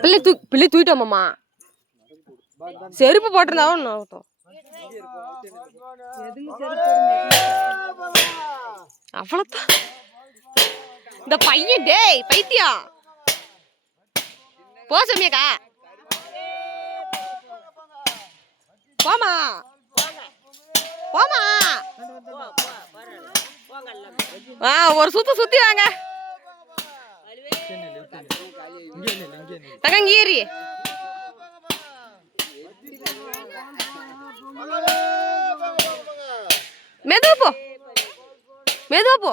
பிள்ளை தூக்கிட்டோமாம்மா செருப்பு போட்டிருந்தாவும் அவ்வளோதான் இந்த பையன் டேய் பைத்தியம் போ சமியக்கா போமா போமா ஒரு சுத்தி வாங்க தகங்கீரி மெதுவா போ மெதுவா போ